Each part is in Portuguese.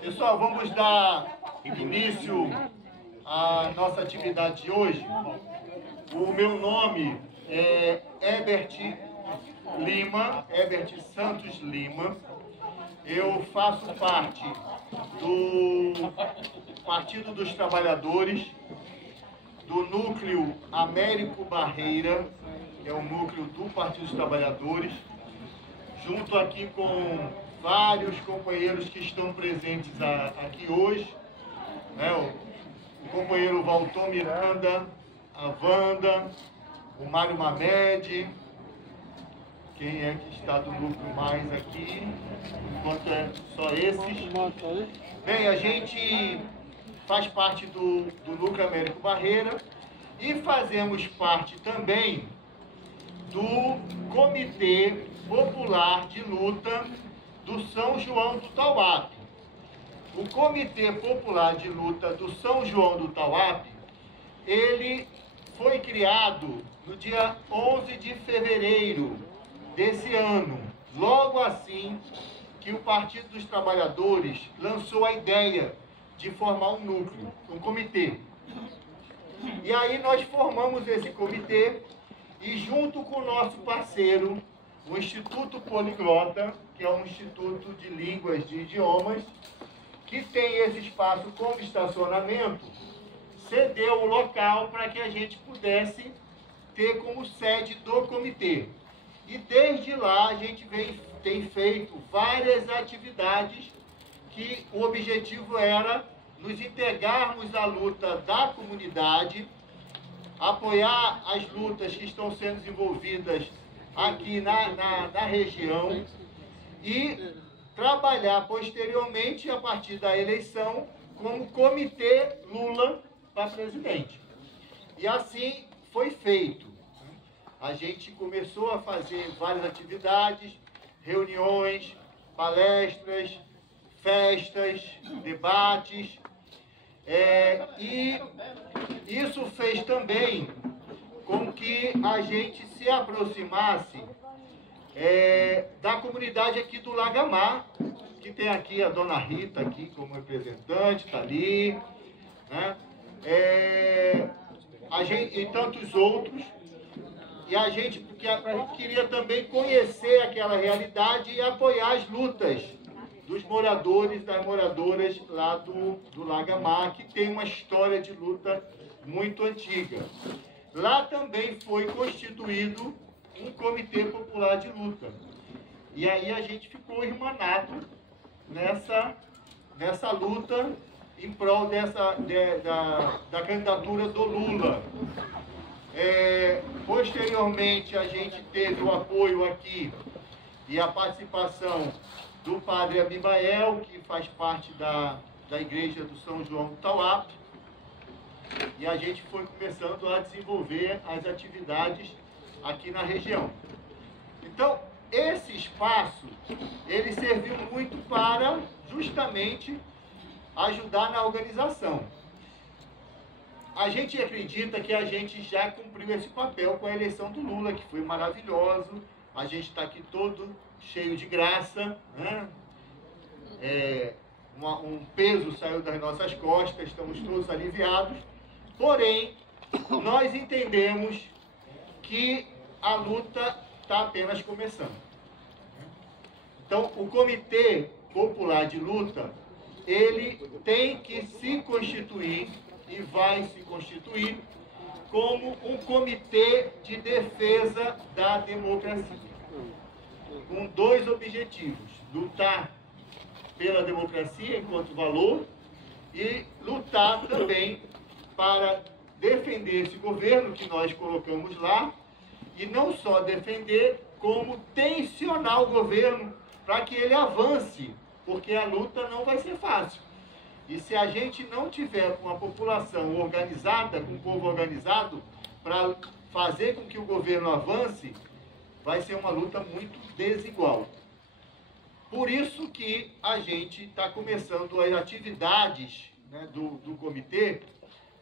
Pessoal, vamos dar início à nossa atividade de hoje. O meu nome é Herbert Santos Lima. Eu faço parte do Partido dos Trabalhadores, do núcleo Américo Barreira, que é o núcleo do Partido dos Trabalhadores, junto aqui com vários companheiros que estão presentes aqui hoje, né? O companheiro Valtor Miranda, a Wanda, o Mário Mamed, quem é que está do núcleo mais aqui, enquanto é só esses. Bem, a gente faz parte do núcleo Américo Barreira e fazemos parte também do Comitê Popular de Luta do São João do Tauape. O Comitê Popular de Luta do São João do Tauape, ele foi criado no dia 11 de fevereiro desse ano, logo assim que o Partido dos Trabalhadores lançou a ideia de formar um núcleo, um comitê. E aí nós formamos esse comitê e junto com o nosso parceiro, o Instituto Poliglota, que é um instituto de línguas, de idiomas, que tem esse espaço como estacionamento, cedeu o local para que a gente pudesse ter como sede do comitê. E desde lá a gente tem feito várias atividades que o objetivo era nos integrarmos à luta da comunidade, apoiar as lutas que estão sendo desenvolvidas aqui na região e trabalhar posteriormente, a partir da eleição, como Comitê Lula para presidente. E assim foi feito. A gente começou a fazer várias atividades, reuniões, palestras, festas, debates, e isso fez também com que a gente se aproximasse da comunidade aqui do Lagamar, que tem aqui a dona Rita aqui como representante, está ali, né? E tantos outros. E a gente queria também conhecer aquela realidade e apoiar as lutas dos moradores, das moradoras lá do Lagamar, que tem uma história de luta muito antiga. Lá também foi constituído um comitê popular de luta. E aí a gente ficou irmanado nessa luta em prol da candidatura do Lula. Posteriormente a gente teve o apoio aqui e a participação do padre Abimael, que faz parte da igreja do São João do Tauape, e a gente foi começando a desenvolver as atividades aqui na região. Então, esse espaço, ele serviu muito para justamente ajudar na organização. A gente acredita que a gente já cumpriu esse papel com a eleição do Lula, que foi maravilhoso. A gente está aqui todo cheio de graça, né? Um peso saiu das nossas costas, estamos todos aliviados. Porém, nós entendemos que a luta está apenas começando. Então, o Comitê Popular de Luta, ele tem que se constituir e vai se constituir como um comitê de defesa da democracia, com dois objetivos: lutar pela democracia enquanto valor e lutar também para defender esse governo que nós colocamos lá, e não só defender, como tensionar o governo para que ele avance, porque a luta não vai ser fácil. E se a gente não tiver com a população organizada, com o povo organizado, para fazer com que o governo avance, vai ser uma luta muito desigual. Por isso que a gente está começando as atividades, né, do comitê,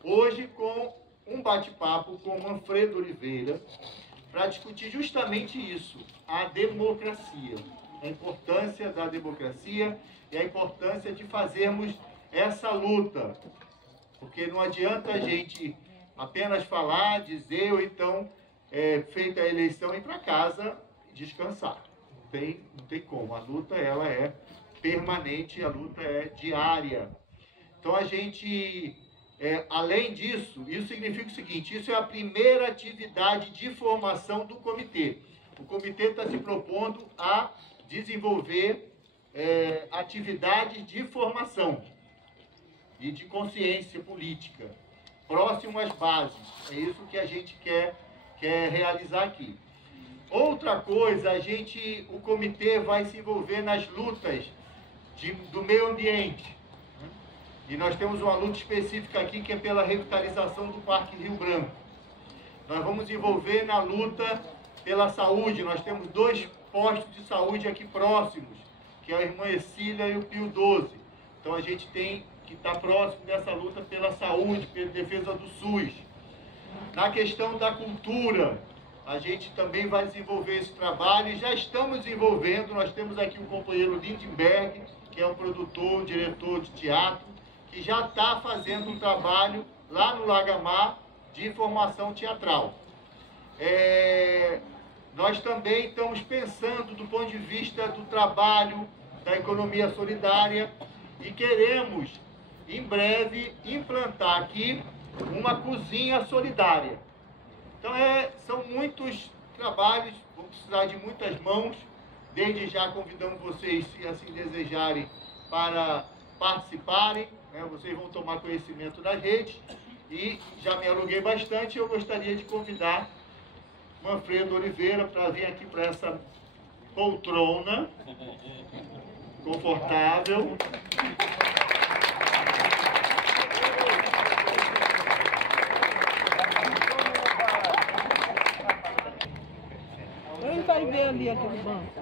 hoje com um bate-papo com o Manfredo Oliveira, para discutir justamente isso, a democracia, a importância da democracia e a importância de fazermos essa luta. Porque não adianta a gente apenas falar, dizer, ou então, feita a eleição, ir para casa e descansar. Não tem como. A luta, ela é permanente, a luta é diária. Então, a gente, além disso, isso significa o seguinte, isso é a primeira atividade de formação do comitê. O comitê está se propondo a desenvolver atividades de formação e de consciência política, próximo às bases. É isso que a gente quer realizar aqui. Outra coisa, o comitê vai se envolver nas lutas do meio ambiente. E nós temos uma luta específica aqui, que é pela revitalização do Parque Rio Branco. Nós vamos envolver na luta pela saúde. Nós temos 2 postos de saúde aqui próximos, que é a Irmã Ercília e o Pio 12. Então a gente tem que estar próximo dessa luta pela saúde, pela defesa do SUS. Na questão da cultura, a gente também vai desenvolver esse trabalho e já estamos desenvolvendo. Nós temos aqui o companheiro Lindenberg, que é um produtor, um diretor de teatro, que já está fazendo um trabalho lá no Lagamar de formação teatral. Nós também estamos pensando do ponto de vista do trabalho, da economia solidária, e queremos, em breve, implantar aqui uma cozinha solidária. Então, são muitos trabalhos, vão precisar de muitas mãos. Desde já convidamos vocês, se assim desejarem, para participarem. Vocês vão tomar conhecimento das redes. E já me aluguei bastante, eu gostaria de convidar Manfredo Oliveira para vir aqui para essa poltrona confortável. Ele vai ver ali aquele banco.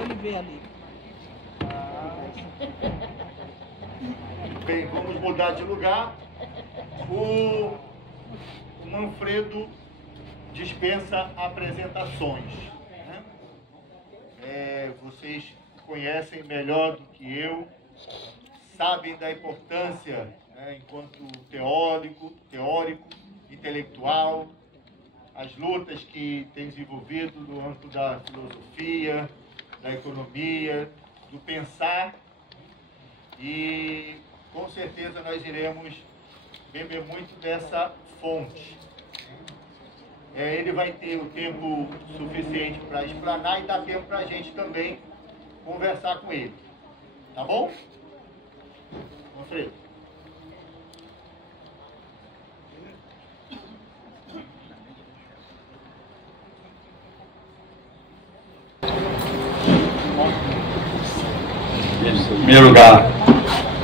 Ele vê ali. Bem, vamos mudar de lugar. O Manfredo dispensa apresentações. Vocês conhecem melhor do que eu, sabem da importância, enquanto teórico, intelectual, as lutas que tem desenvolvido no âmbito da filosofia, da economia, do pensar, e com certeza nós iremos beber muito dessa fonte. Ele vai ter o tempo suficiente para explanar e dar tempo para a gente também conversar com ele. Tá bom? Manfredo. Em primeiro lugar,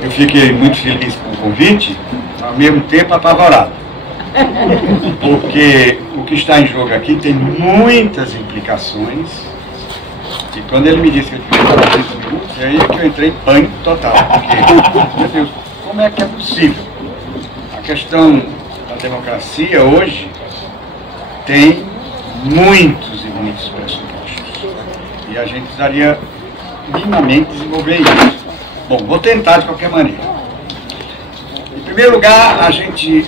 eu fiquei muito feliz com o convite, ao mesmo tempo apavorado. Porque o que está em jogo aqui tem muitas implicações. E quando ele me disse que eu devia falar 5 minutos, é aí que eu entrei em pânico total. Porque, meu Deus, como é que é possível? A questão da democracia hoje tem muitos e muitos pressupostos. E a gente precisaria minimamente desenvolver isso. Bom, vou tentar de qualquer maneira. Em primeiro lugar,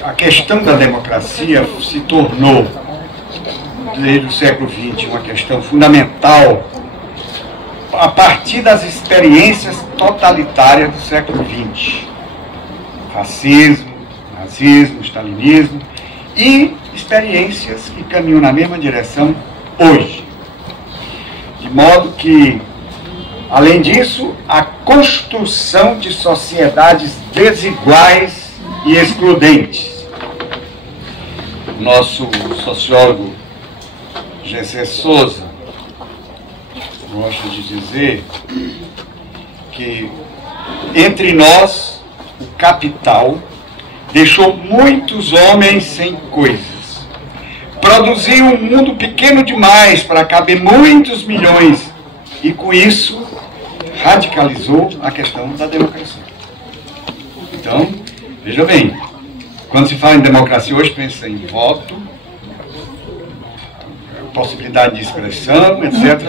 a questão da democracia se tornou, desde o século XX, uma questão fundamental a partir das experiências totalitárias do século XX. Fascismo, nazismo, stalinismo e experiências que caminham na mesma direção hoje. De modo que, além disso, a construção de sociedades desiguais e excludentes. O nosso sociólogo G.C. Souza gosta de dizer que entre nós o capital deixou muitos homens sem coisas, produziu um mundo pequeno demais para caber muitos milhões e com isso radicalizou a questão da democracia. Então, veja bem, quando se fala em democracia hoje, pensa em voto, possibilidade de expressão, etc.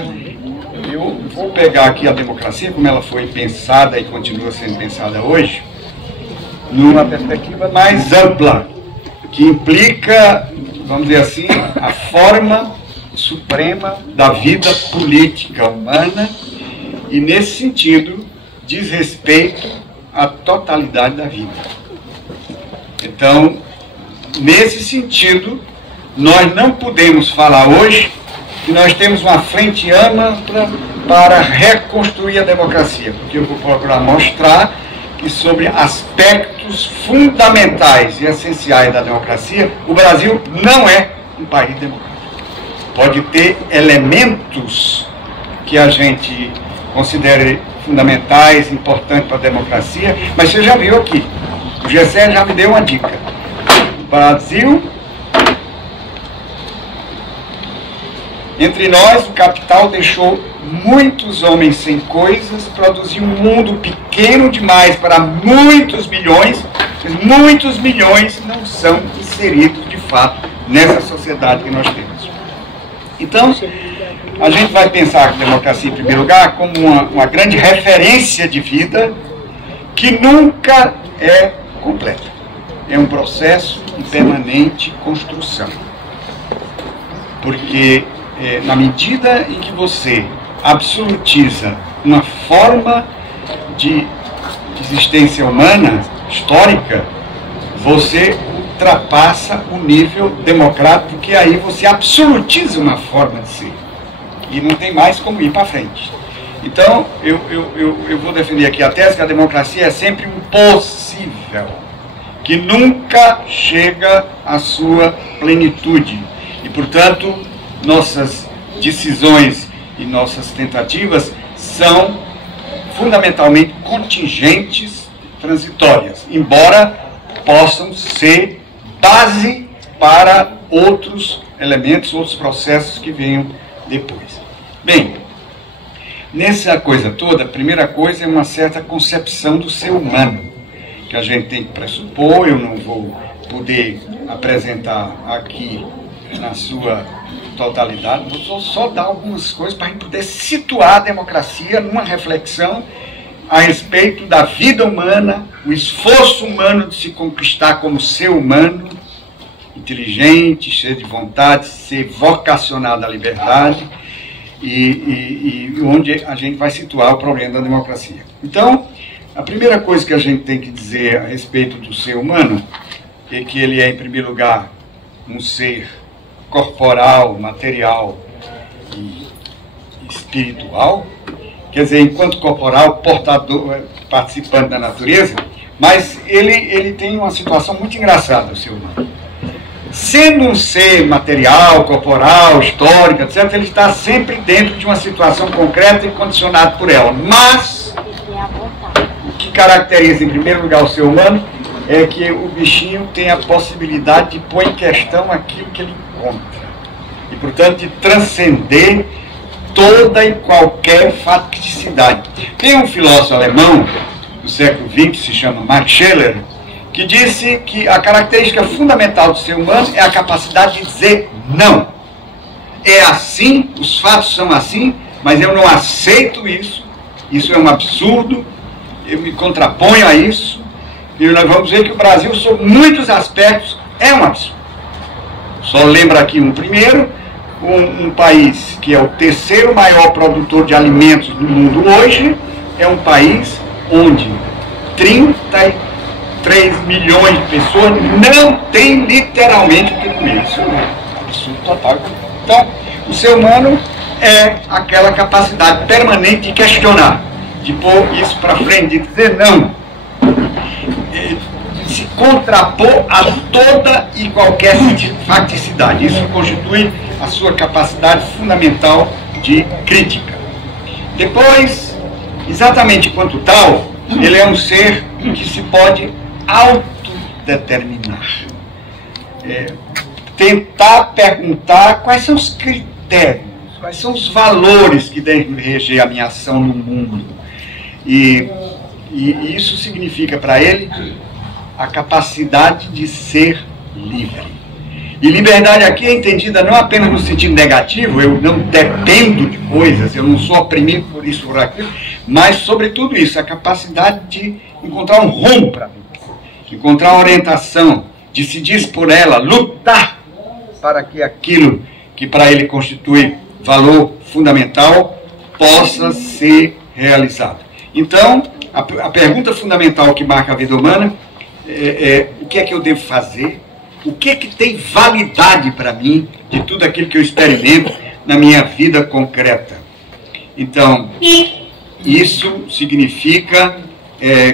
eu vou pegar aqui a democracia, como ela foi pensada e continua sendo pensada hoje, numa perspectiva mais ampla, que implica, vamos dizer assim, a forma suprema da vida política humana e, nesse sentido, diz respeito à totalidade da vida. Então, nesse sentido, nós não podemos falar hoje que nós temos uma frente ampla para reconstruir a democracia, porque eu vou procurar mostrar que sobre aspectos fundamentais e essenciais da democracia, o Brasil não é um país democrático. Pode ter elementos que a gente considere fundamentais, importantes para a democracia, mas você já viu aqui, o Gessé já me deu uma dica. O Brasil, entre nós, o capital deixou muitos homens sem coisas, produziu um mundo pequeno demais para muitos milhões, mas muitos milhões não são inseridos de fato nessa sociedade que nós temos. Então, a gente vai pensar a democracia, em primeiro lugar, como uma grande referência de vida que nunca é completa. É um processo de permanente construção. Porque, na medida em que você absolutiza uma forma de existência humana, histórica, você ultrapassa o nível democrático, porque aí você absolutiza uma forma de ser. E não tem mais como ir para frente. Então, eu vou defender aqui a tese que a democracia é sempre um possível, que nunca chega à sua plenitude. E, portanto, nossas decisões e nossas tentativas são fundamentalmente contingentes, transitórias, embora possam ser base para outros elementos, outros processos que venham depois. Bem, nessa coisa toda, a primeira coisa é uma certa concepção do ser humano, que a gente tem que pressupor. Eu não vou poder apresentar aqui na sua totalidade, vou só dar algumas coisas para a gente poder situar a democracia numa reflexão a respeito da vida humana, o esforço humano de se conquistar como ser humano, inteligente, cheio de vontade, ser vocacionado à liberdade, e onde a gente vai situar o problema da democracia. Então, a primeira coisa que a gente tem que dizer a respeito do ser humano é que ele é, em primeiro lugar, um ser corporal, material e espiritual, quer dizer, enquanto corporal, portador, participante da natureza, mas ele tem uma situação muito engraçada, o ser humano. Sendo um ser material, corporal, histórico, etc., ele está sempre dentro de uma situação concreta e condicionado por ela. Mas, o que caracteriza, em primeiro lugar, o ser humano é que o bichinho tem a possibilidade de pôr em questão aquilo que ele encontra. E, portanto, de transcender toda e qualquer faticidade. Tem um filósofo alemão do século XX, se chama Max Scheler, que disse que a característica fundamental do ser humano é a capacidade de dizer não. É assim, os fatos são assim, mas eu não aceito isso, isso é um absurdo, eu me contraponho a isso, e nós vamos ver que o Brasil, sob muitos aspectos, é um absurdo. Só lembra aqui um primeiro, um país que é o terceiro maior produtor de alimentos do mundo hoje, é um país onde 33 milhões de pessoas não têm literalmente o que comer. Isso é um absurdo total. Então, o ser humano é aquela capacidade permanente de questionar, de pôr isso para frente, de dizer não, de se contrapor a toda e qualquer faticidade. Isso constitui a sua capacidade fundamental de crítica. Depois, exatamente quanto tal, ele é um ser que se pode autodeterminar. Tentar perguntar quais são os critérios, quais são os valores que devem reger a minha ação no mundo. E isso significa para ele a capacidade de ser livre. E liberdade aqui é entendida não apenas no sentido negativo, eu não dependo de coisas, eu não sou oprimido por isso ou por aquilo, mas, sobretudo, isso, a capacidade de encontrar um rumo para mim, encontrar uma orientação, de se dispor ela, lutar para que aquilo que para ele constitui valor fundamental possa ser realizado. Então, a pergunta fundamental que marca a vida humana é o que é que eu devo fazer? O que é que tem validade para mim de tudo aquilo que eu experimento na minha vida concreta? Então, isso significa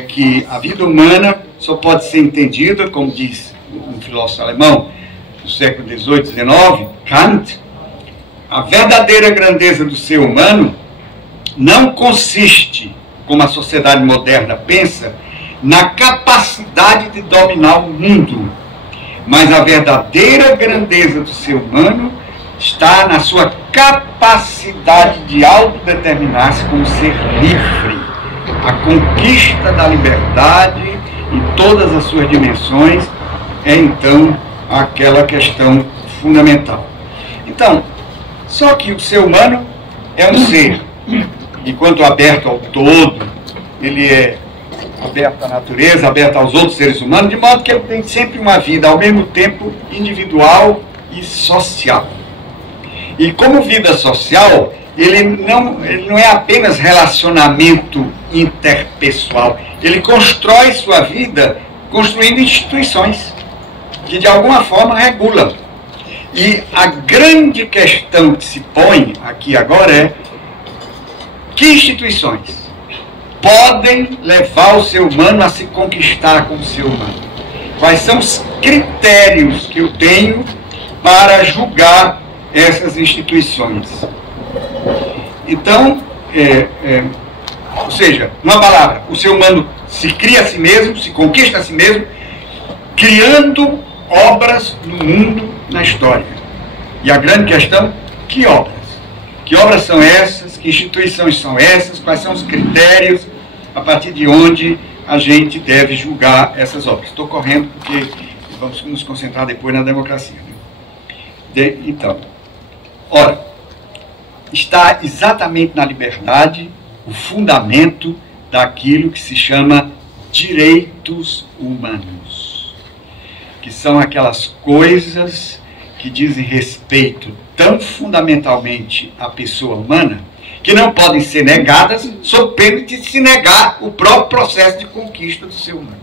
que a vida humana só pode ser entendida, como diz um filósofo alemão do século XVIII, XIX, Kant, a verdadeira grandeza do ser humano não consiste, como a sociedade moderna pensa, na capacidade de dominar o mundo. Mas a verdadeira grandeza do ser humano está na sua capacidade de autodeterminar-se como ser livre. A conquista da liberdade em todas as suas dimensões é, então, aquela questão fundamental. Então, só que o ser humano é um ser, enquanto aberto ao todo, ele é aberto à natureza, aberto aos outros seres humanos, de modo que ele tem sempre uma vida, ao mesmo tempo, individual e social. E como vida social, ele não é apenas relacionamento interpessoal, ele constrói sua vida construindo instituições que de alguma forma regulam. E a grande questão que se põe aqui agora é: que instituições podem levar o ser humano a se conquistar como ser humano? Quais são os critérios que eu tenho para julgar essas instituições? Então, ou seja, uma palavra, o ser humano se cria a si mesmo, se conquista a si mesmo, criando obras no mundo, na história. E a grande questão: que obras? Que obras são essas? Que instituições são essas? Quais são os critérios a partir de onde a gente deve julgar essas obras? Estou correndo porque vamos nos concentrar depois na democracia, né? Então, ora, está exatamente na liberdade o fundamento daquilo que se chama direitos humanos, que são aquelas coisas que dizem respeito tão fundamentalmente à pessoa humana que não podem ser negadas sob pena de se negar o próprio processo de conquista do ser humano.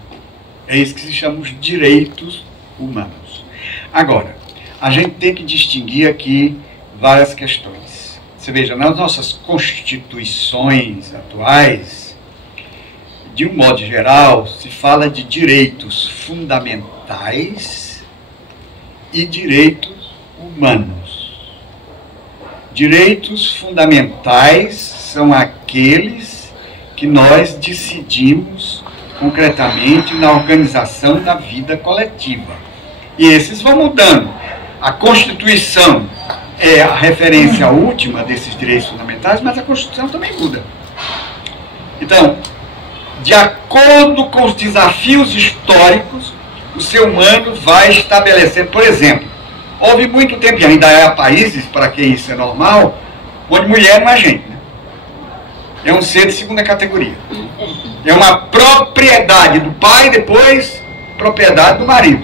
É isso que se chama os direitos humanos. Agora, a gente tem que distinguir aqui várias questões. Você veja, nas nossas constituições atuais, de um modo geral, se fala de direitos fundamentais e direitos humanos. Direitos fundamentais são aqueles que nós decidimos concretamente na organização da vida coletiva. E esses vão mudando. A Constituição é a referência última desses direitos fundamentais, mas a Constituição também muda. Então, de acordo com os desafios históricos, o ser humano vai estabelecendo, por exemplo, houve muito tempo, e ainda há países para quem isso é normal, onde mulher não é gente, né? É um ser de segunda categoria. É uma propriedade do pai, depois propriedade do marido.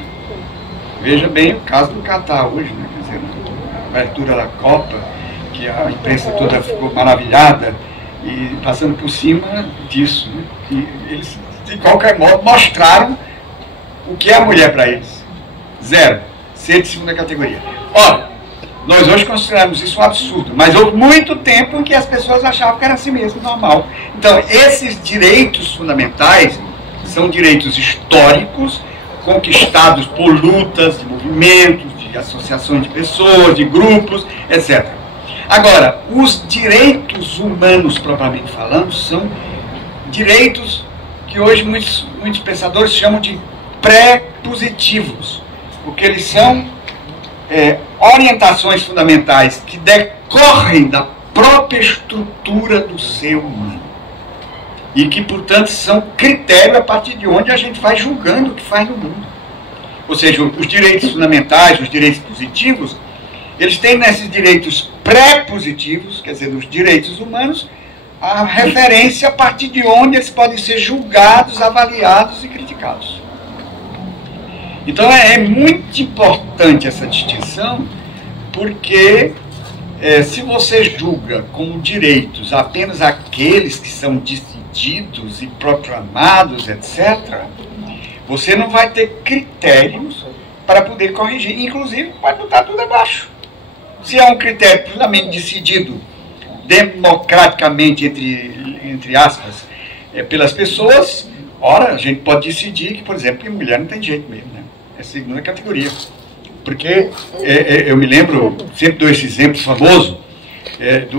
Veja bem o caso do Catar hoje, né? Quer dizer, a abertura da Copa, que a imprensa toda ficou maravilhada, e passando por cima disso, né? E eles, de qualquer modo, mostraram o que é a mulher para eles. Zero. Ser de segunda categoria. Ora, nós hoje consideramos isso um absurdo, mas houve muito tempo em que as pessoas achavam que era assim mesmo, normal. Então, esses direitos fundamentais são direitos históricos, conquistados por lutas, de movimentos, de associações de pessoas, de grupos, etc. Agora, os direitos humanos, propriamente falando, são direitos que hoje muitos pensadores chamam de pré-positivos, porque eles são orientações fundamentais que decorrem da própria estrutura do ser humano e que, portanto, são critério a partir de onde a gente vai julgando o que faz no mundo. Ou seja, os direitos fundamentais, os direitos positivos, eles têm nesses direitos pré-positivos, quer dizer, nos direitos humanos, a referência a partir de onde eles podem ser julgados, avaliados e criticados. Então é muito importante essa distinção, porque se você julga como direitos apenas aqueles que são decididos e proclamados, etc., você não vai ter critérios para poder corrigir. Inclusive, pode botar tudo abaixo. Se é um critério plenamente decidido democraticamente, entre aspas, pelas pessoas, ora, a gente pode decidir que, por exemplo, que mulher não tem jeito mesmo, né? É segunda categoria. Porque eu me lembro, sempre dou esse exemplo famoso,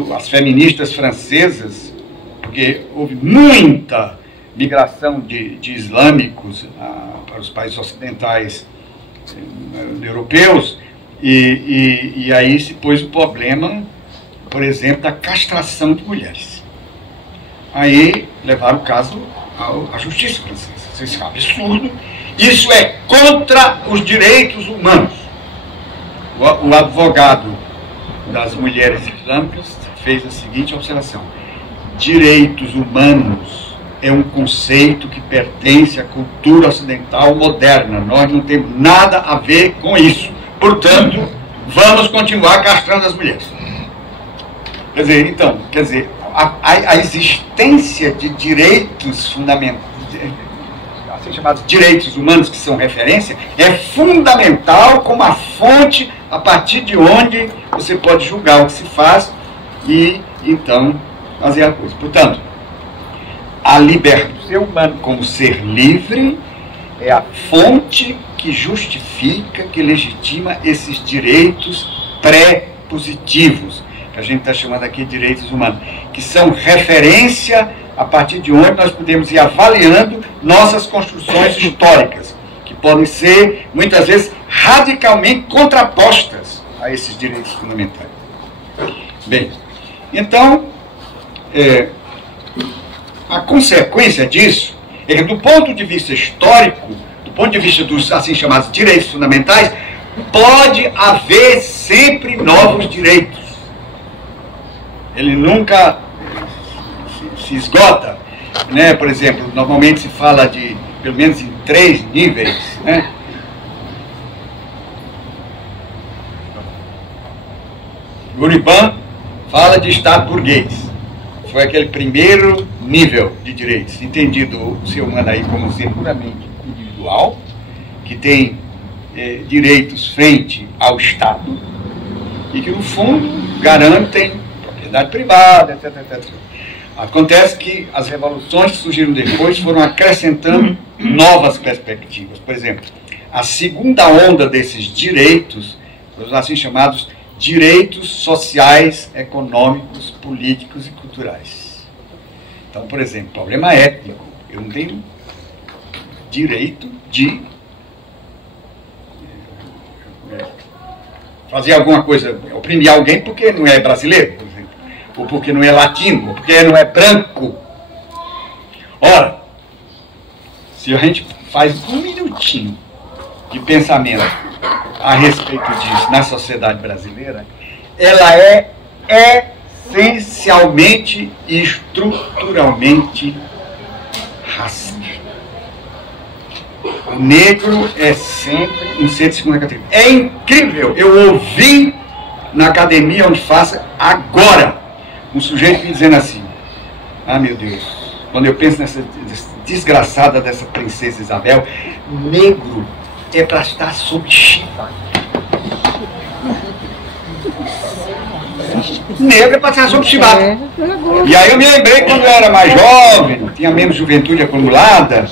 das feministas francesas, porque houve muita migração de islâmicos para os países ocidentais europeus, e aí se pôs o problema, por exemplo, da castração de mulheres. Aí levaram o caso à justiça francesa. Isso é um absurdo. Isso é contra os direitos humanos. O advogado das mulheres islâmicas fez a seguinte observação: direitos humanos é um conceito que pertence à cultura ocidental moderna. Nós não temos nada a ver com isso. Portanto, vamos continuar castrando as mulheres. Quer dizer, a existência de direitos fundamentais, assim chamados direitos humanos, que são referência, é fundamental como a fonte a partir de onde você pode julgar o que se faz e, então, fazer a coisa. Portanto, a liberdade do ser humano como ser livre é a fonte que justifica, que legitima esses direitos pré-positivos, que a gente está chamando aqui de direitos humanos, que são referência a partir de onde nós podemos ir avaliando nossas construções históricas, que podem ser, muitas vezes, radicalmente contrapostas a esses direitos fundamentais. Bem, então, a consequência disso é que, do ponto de vista histórico, do ponto de vista dos assim chamados direitos fundamentais, pode haver sempre novos direitos. Ele nunca se esgota, né? Por exemplo, normalmente se fala de, pelo menos em 3 níveis, né? Guriban fala de Estado burguês. Foi aquele primeiro nível de direitos, entendido o ser humano aí como ser puramente individual, que tem direitos frente ao Estado e que, no fundo, garantem propriedade privada, etc, etc. Acontece que as revoluções que surgiram depois foram acrescentando novas perspectivas. Por exemplo, a segunda onda desses direitos, os assim chamados direitos sociais, econômicos, políticos e culturais. Então, por exemplo, problema étnico. Eu não tenho direito de fazer alguma coisa, oprimir alguém porque não é brasileiro, por exemplo, ou porque não é latino, ou porque não é branco. Ora, se a gente faz um minutinho de pensamento a respeito disso na sociedade brasileira, ela é essencialmente e estruturalmente racista. O negro é sempre um ser de segunda categoria. É incrível, eu ouvi na academia onde faço agora um sujeito me dizendo assim: ah, meu Deus, quando eu penso nessa desgraçada dessa princesa Isabel, negro é para estar sob Shiva. Negro é para estar sob Shiva. E aí eu me lembrei quando eu era mais jovem, tinha menos juventude acumulada,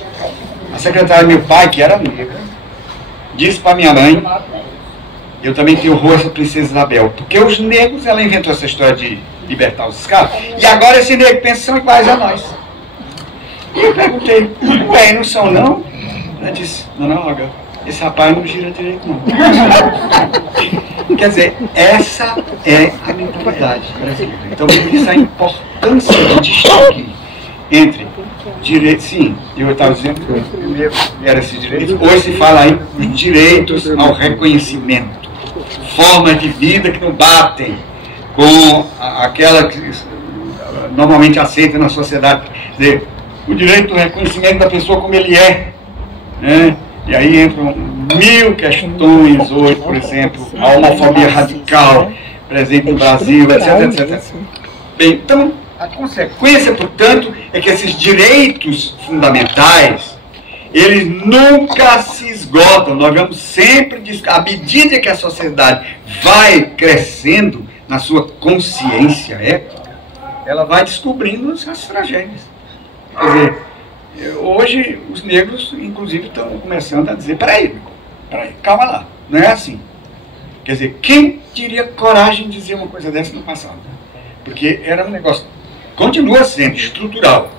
a secretária do meu pai, que era negra, disse para minha mãe: eu também tenho horror a essa princesa Isabel, porque os negros, ela inventou essa história de libertar os escravos, e agora esses negros pensam iguais a nós. E eu perguntei: ué, não são não? Ela disse: dona Olga, esse rapaz não gira direito não. Quer dizer, essa é a mentalidade brasileira. Então, por isso a importância de distinguir entre direitos, sim, eu estava dizendo que primeiro era esses direitos, hoje se fala aí dos direitos ao reconhecimento, formas de vida que não batem com aquela que normalmente aceita na sociedade. Quer dizer, o direito ao reconhecimento da pessoa como ele é, né? E aí entram mil questões hoje, por exemplo, a homofobia radical presente no Brasil, etc, etc. Bem, então, a consequência, portanto, é que esses direitos fundamentais, eles nunca se esgotam. Nós vamos sempre, à medida que a sociedade vai crescendo na sua consciência ética, ela vai descobrindo as tragédias. Quer dizer, hoje os negros, inclusive, estão começando a dizer, peraí, calma lá, não é assim. Quer dizer, quem teria coragem de dizer uma coisa dessa no passado? Porque era um negócio, continua sendo estrutural,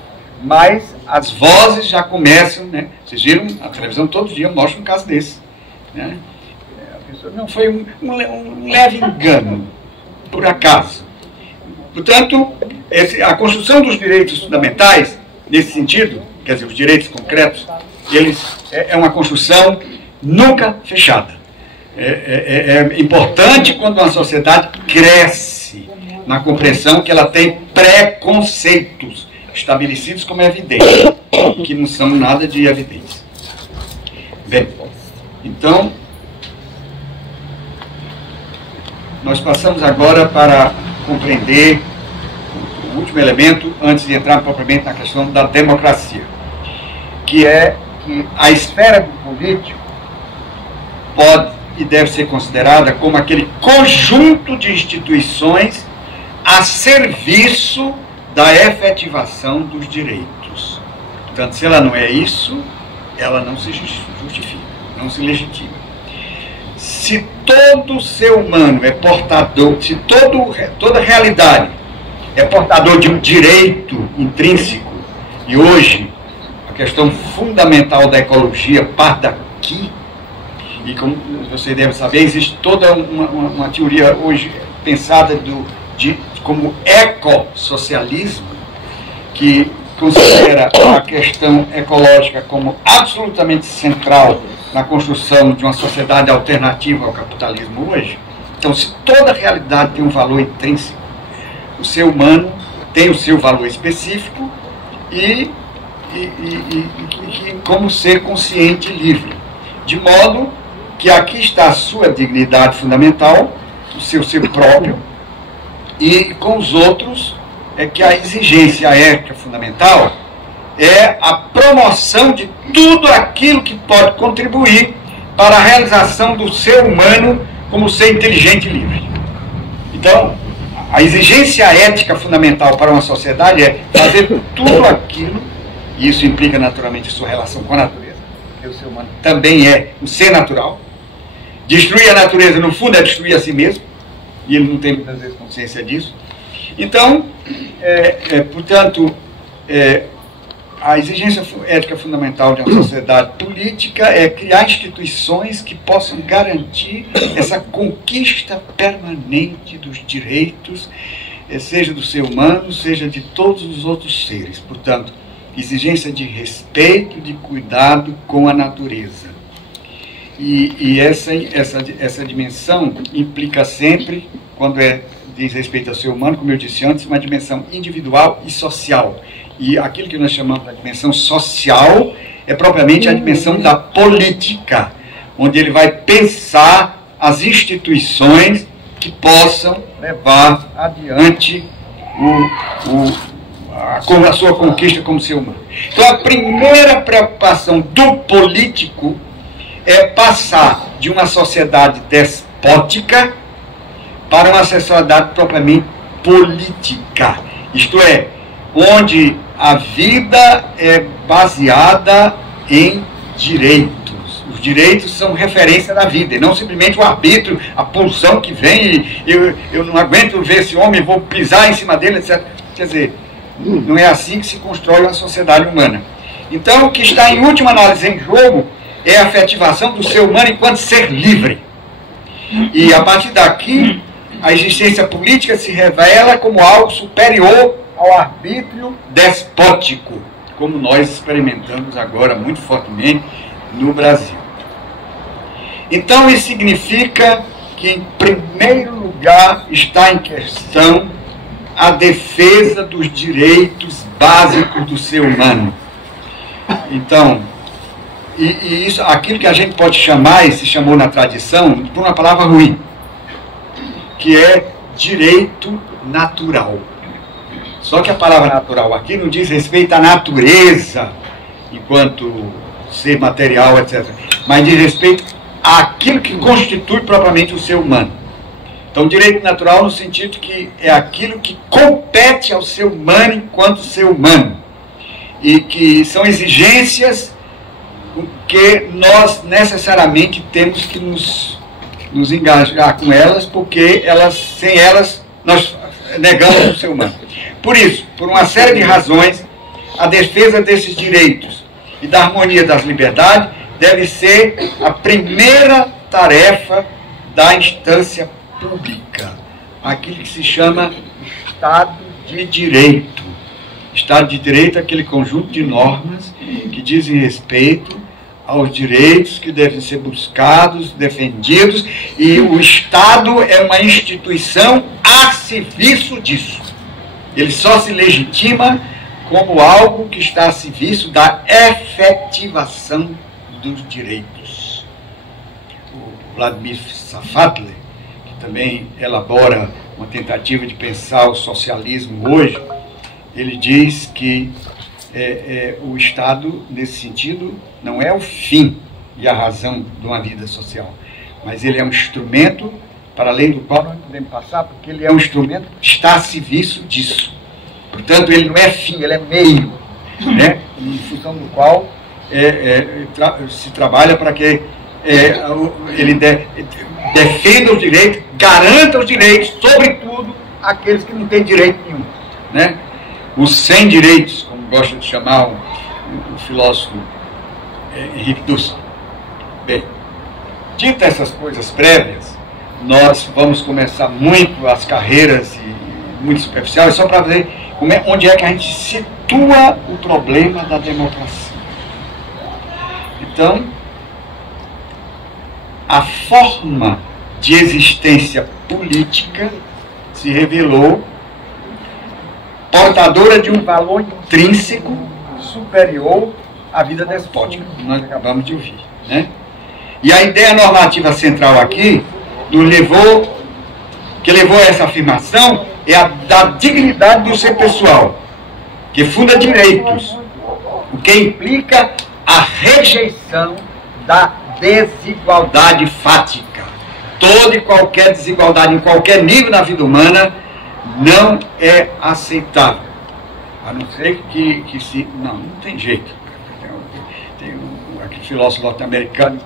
mas as vozes já começam, né? Vocês viram, a televisão todo dia mostra um caso desse, né? A pessoa, não, foi um leve engano, por acaso. Portanto, a construção dos direitos fundamentais, nesse sentido, quer dizer, os direitos concretos, eles é uma construção nunca fechada. É importante quando uma sociedade cresce na compreensão que ela tem preconceitos estabelecidos como evidentes, que não são nada de evidentes. Bem, então, nós passamos agora para compreender o último elemento, antes de entrar propriamente na questão da democracia, que é que a esfera do político pode e deve ser considerada como aquele conjunto de instituições a serviço da efetivação dos direitos. Portanto, se ela não é isso, ela não se justifica, não se legitima. Se todo ser humano é portador, se toda realidade é portador de um direito intrínseco, e hoje a questão fundamental da ecologia parte daqui, e como você deve saber, existe toda uma teoria hoje pensada como ecossocialismo, que considera a questão ecológica como absolutamente central na construção de uma sociedade alternativa ao capitalismo hoje. Então, se toda realidade tem um valor intrínseco, o ser humano tem o seu valor específico e como ser consciente e livre. De modo que aqui está a sua dignidade fundamental, o seu ser próprio, e com os outros é que a exigência ética fundamental é a promoção de tudo aquilo que pode contribuir para a realização do ser humano como ser inteligente e livre. Então, a exigência ética fundamental para uma sociedade é fazer tudo aquilo, e isso implica naturalmente sua relação com a natureza, porque o ser humano também é um ser natural. Destruir a natureza, no fundo, é destruir a si mesmo, e ele não tem muitas vezes consciência disso. Então, portanto, a exigência ética fundamental de uma sociedade política é criar instituições que possam garantir essa conquista permanente dos direitos, seja do ser humano, seja de todos os outros seres. Portanto, exigência de respeito, de cuidado com a natureza. E essa dimensão implica sempre, quando diz respeito ao ser humano, como eu disse antes, uma dimensão individual e social. E aquilo que nós chamamos de dimensão social é propriamente a dimensão da política, onde ele vai pensar as instituições que possam levar adiante a sua conquista como ser humano. Então, a primeira preocupação do político é passar de uma sociedade despótica para uma sociedade propriamente política. Isto é, onde a vida é baseada em direitos. Os direitos são referência da vida, e não simplesmente o arbítrio, a pulsão que vem, e eu não aguento ver esse homem, vou pisar em cima dele, etc. Quer dizer, não é assim que se constrói uma sociedade humana. Então, o que está em última análise em jogo é a afetivação do ser humano enquanto ser livre. E a partir daqui, a existência política se revela como algo superior ao arbítrio despótico, como nós experimentamos agora muito fortemente no Brasil. Então isso significa que, em primeiro lugar, está em questão a defesa dos direitos básicos do ser humano. Então, e isso, aquilo que a gente pode chamar, e se chamou na tradição, por uma palavra ruim, que é direito natural. Só que a palavra natural aqui não diz respeito à natureza, enquanto ser material, etc., mas diz respeito àquilo que constitui propriamente o ser humano. Então, direito natural no sentido que é aquilo que compete ao ser humano enquanto ser humano, e que são exigências que nós necessariamente temos que nos engajar com elas, porque sem elas nós negamos o ser humano. Por isso, por uma série de razões, a defesa desses direitos e da harmonia das liberdades deve ser a primeira tarefa da instância pública, aquilo que se chama Estado de Direito. Estado de Direito é aquele conjunto de normas que dizem respeito aos direitos que devem ser buscados, defendidos, e o Estado é uma instituição a serviço disso. Ele só se legitima como algo que está a serviço da efetivação dos direitos. O Vladimir Safatli, que também elabora uma tentativa de pensar o socialismo hoje, ele diz que o Estado, nesse sentido, não é o fim e a razão de uma vida social, mas ele é um instrumento para além do qual nós podemos passar, porque ele é um instrumento que está a serviço disso. Portanto, ele não é fim, ele é meio, né? Em função do qual se trabalha para que ele defenda os direitos, garanta os direitos, sobretudo aqueles que não têm direito nenhum, né? Os sem direitos, como gosta de chamar o filósofo Henrique Dussel. Bem, dito essas coisas prévias, nós vamos começar muito as carreiras muito superficiais, só para ver onde é que a gente situa o problema da democracia. Então, a forma de existência política se revelou portadora de um valor intrínseco superior à vida despótica, que nós acabamos de ouvir, né? E a ideia normativa central aqui que levou a essa afirmação é a da dignidade do ser pessoal, que funda direitos, o que implica a rejeição da desigualdade fática. Toda e qualquer desigualdade em qualquer nível na vida humana não é aceitável, a não ser que se... Não tem jeito. Tem aquele filósofo norte-americano,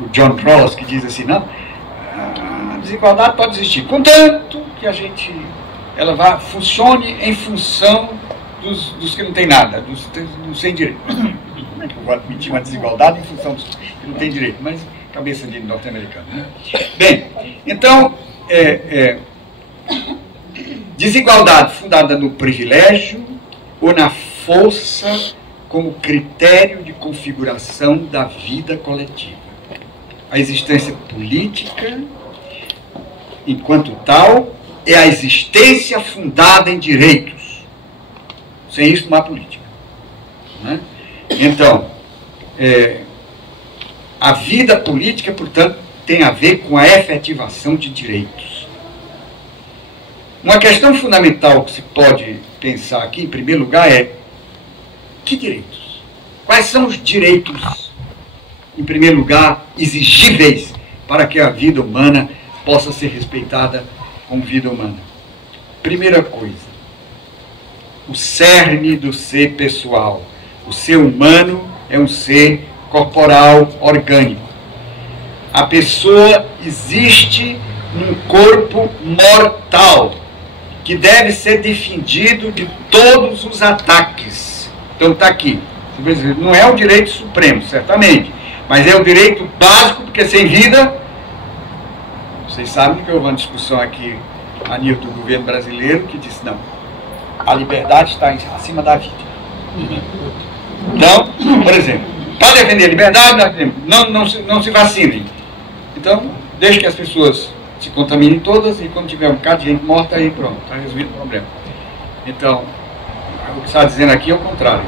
o John Rawls, que diz assim, não, a desigualdade pode existir, contanto que ela funcione em função dos que não têm nada, dos sem direito. Como é que eu vou admitir uma desigualdade em função dos que não têm direito? Mas cabeça de norte-americano, né? Bem, então, desigualdade fundada no privilégio ou na força como critério de configuração da vida coletiva. A existência política, enquanto tal, é a existência fundada em direitos. Sem isso não há política, né? Então, a vida política, portanto, tem a ver com a efetivação de direitos. Uma questão fundamental que se pode pensar aqui, em primeiro lugar, é: que direitos? Quais são os direitos, em primeiro lugar, exigíveis para que a vida humana possa ser respeitada como vida humana? Primeira coisa, o cerne do ser pessoal. O ser humano é um ser corporal, orgânico. A pessoa existe num corpo mortal, que deve ser defendido de todos os ataques. Então está aqui. Não é o direito supremo, certamente, mas é o direito básico, porque sem vida, vocês sabem que houve uma discussão aqui a nível do governo brasileiro que disse, não, A liberdade está acima da vida. Então, por exemplo, para defender a liberdade, nós dizemos, não se vacinem. Então, deixe que as pessoas se contaminem todas e quando tiver um bocado de gente morta, aí pronto, está resolvido o problema. Então, o que está dizendo aqui é o contrário.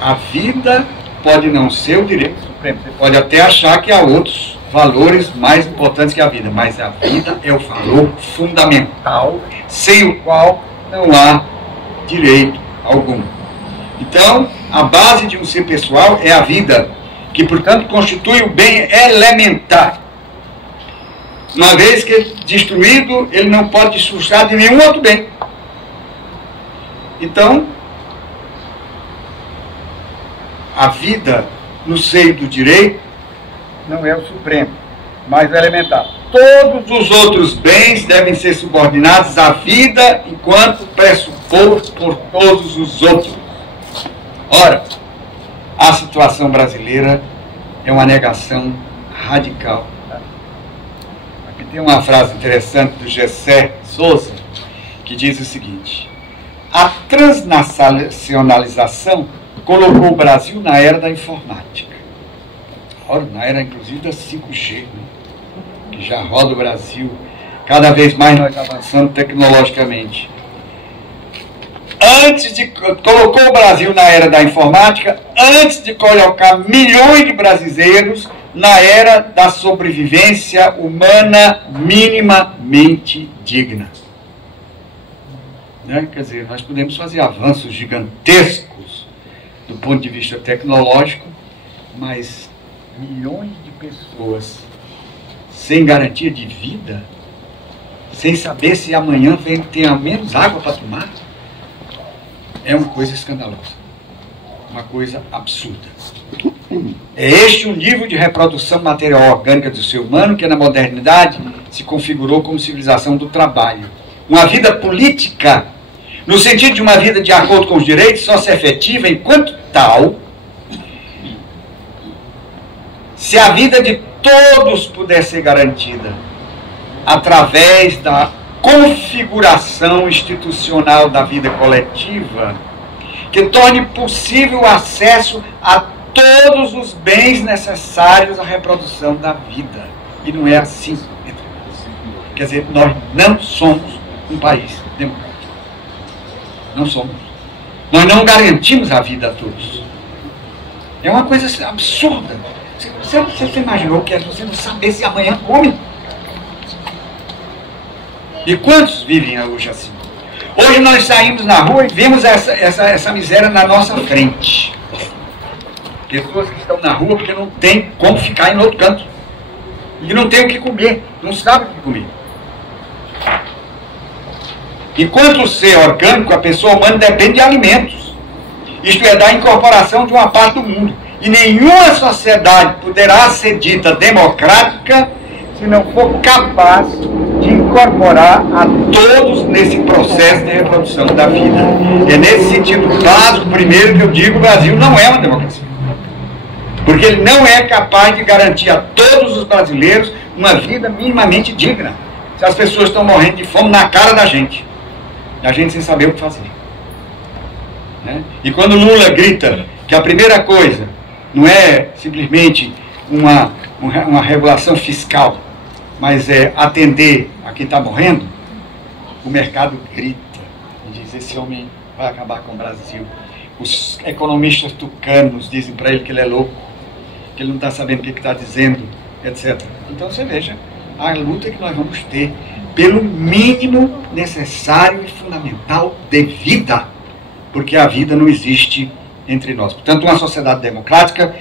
A vida pode não ser o direito supremo. Você pode até achar que há outros valores mais importantes que a vida, mas a vida é o valor fundamental, sem o qual não há direito algum. Então, a base de um ser pessoal é a vida, que, portanto, constitui o bem elementar. Uma vez que destruído, ele não pode desfrutar de nenhum outro bem. Então, a vida no seio do direito não é o supremo, mas o elementar. Todos os outros bens devem ser subordinados à vida enquanto pressuposto por todos os outros. Ora, a situação brasileira é uma negação radical. Aqui tem uma frase interessante do Gessé Souza, que diz o seguinte: a transnacionalização colocou o Brasil na era da informática. Ora, na era inclusive da 5G, né, que já roda o Brasil. Cada vez mais nós avançamos tecnologicamente. Colocou o Brasil na era da informática, antes de colocar milhões de brasileiros na era da sobrevivência humana minimamente digna. Né? Quer dizer, nós podemos fazer avanços gigantescos do ponto de vista tecnológico, mas milhões de pessoas sem garantia de vida, sem saber se amanhã tem a menos água para tomar, é uma coisa escandalosa, uma coisa absurda. É este o nível de reprodução material orgânica do ser humano que na modernidade se configurou como civilização do trabalho. Uma vida política, no sentido de uma vida de acordo com os direitos, só se efetiva enquanto tal se a vida de todos puder ser garantida através da configuração institucional da vida coletiva, que torne possível o acesso a todos os bens necessários à reprodução da vida. E não é assim entre nós. Quer dizer, nós não somos um país democrático. Não somos. Nós não garantimos a vida a todos. É uma coisa absurda. Você imaginou que é você não saber se amanhã come? E quantos vivem hoje assim? Hoje nós saímos na rua e vemos essa miséria na nossa frente. Pessoas que estão na rua porque não tem como ficar em outro canto. E não tem o que comer, não sabe o que comer. Enquanto ser orgânico, a pessoa humana depende de alimentos. Isto é, da incorporação de uma parte do mundo. E nenhuma sociedade poderá ser dita democrática se não for capaz de incorporar a todos nesse processo de reprodução da vida. É nesse sentido básico, primeiro, que eu digo, o Brasil não é uma democracia. Porque ele não é capaz de garantir a todos os brasileiros uma vida minimamente digna. Se as pessoas estão morrendo de fome na cara da gente. E a gente sem saber o que fazer. Né? E quando Lula grita que a primeira coisa não é simplesmente uma regulação fiscal, mas é atender a quem está morrendo, o mercado grita e diz: esse homem vai acabar com o Brasil. Os economistas tucanos dizem para ele que ele é louco, que ele não está sabendo o que está dizendo, etc. Então você veja a luta que nós vamos ter pelo mínimo necessário e fundamental de vida, porque a vida não existe entre nós. Portanto, uma sociedade democrática,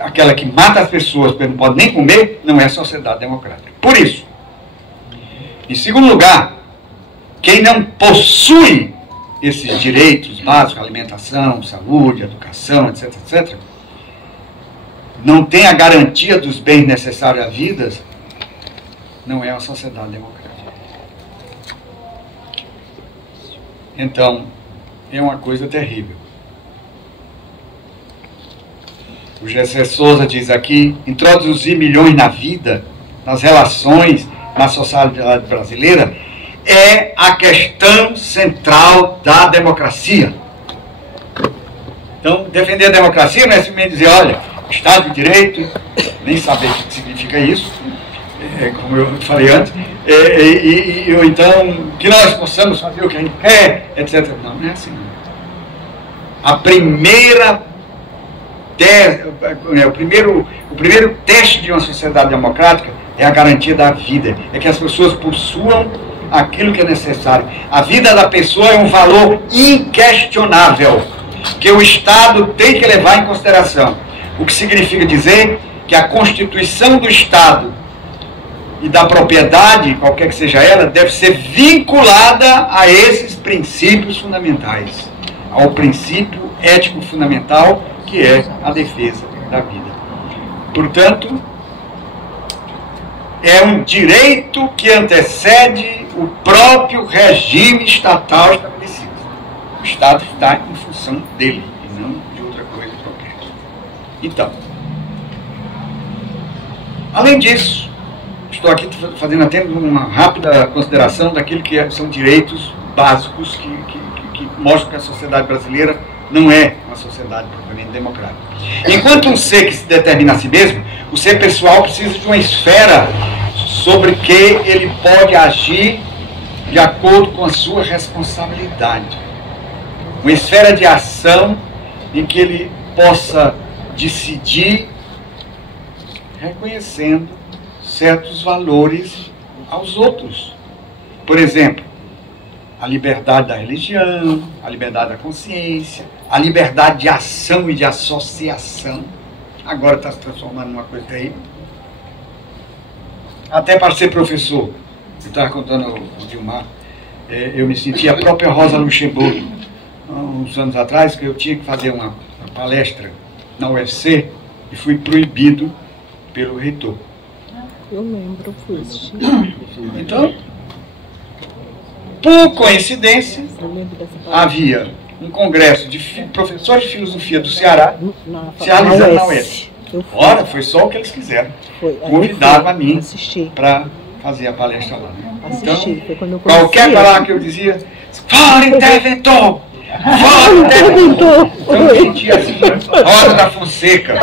aquela que mata as pessoas porque não pode nem comer, não é sociedade democrática. Por isso, em segundo lugar, quem não possui esses direitos básicos, alimentação, saúde, educação, etc., etc., não tem a garantia dos bens necessários à vida, não é uma sociedade democrática. Então, é uma coisa terrível. O Gessé Souza diz aqui: introduzir milhões na vida, nas relações, na sociedade brasileira, é a questão central da democracia. Então, defender a democracia não é simplesmente dizer, olha, Estado de Direito, nem saber o que significa isso, como eu falei antes, ou então que nós possamos fazer o que a gente quer, etc. Não, não é assim. A primeira o primeiro teste de uma sociedade democrática é a garantia da vida, é que as pessoas possuam aquilo que é necessário. A vida da pessoa é um valor inquestionável, que o Estado tem que levar em consideração. O que significa dizer que a constituição do Estado e da propriedade, qualquer que seja ela, deve ser vinculada a esses princípios fundamentais, ao princípio ético fundamental, que é a defesa da vida. Portanto, é um direito que antecede o próprio regime estatal estabelecido. O Estado está em função dele, e não de outra coisa qualquer. Então, além disso, estou aqui fazendo até uma rápida consideração daquilo que são direitos básicos que mostram que a sociedade brasileira não é uma sociedade propriamente democrática. Enquanto um ser que se determina a si mesmo, o ser pessoal precisa de uma esfera sobre que ele pode agir de acordo com a sua responsabilidade. Uma esfera de ação em que ele possa decidir reconhecendo certos valores aos outros. Por exemplo, a liberdade da religião, a liberdade da consciência, a liberdade de ação e de associação. Agora está se transformando numa coisa terrível. Até para ser professor. Eu estava contando ao Dilmar, eu me senti a própria Rosa Luxemburgo, uns anos atrás, que eu tinha que fazer uma palestra na UFC e fui proibido pelo reitor. Eu lembro, fui assistir. Então, por coincidência, havia um congresso de professores de filosofia do Ceará se realizando na UES. Ora, foi só o que eles quiseram. Convidaram a mim para fazer a palestra lá. Então, qualquer palavra que eu dizia, fala interventor! Fala interventor! Então eu sentia assim, Rosa da Fonseca.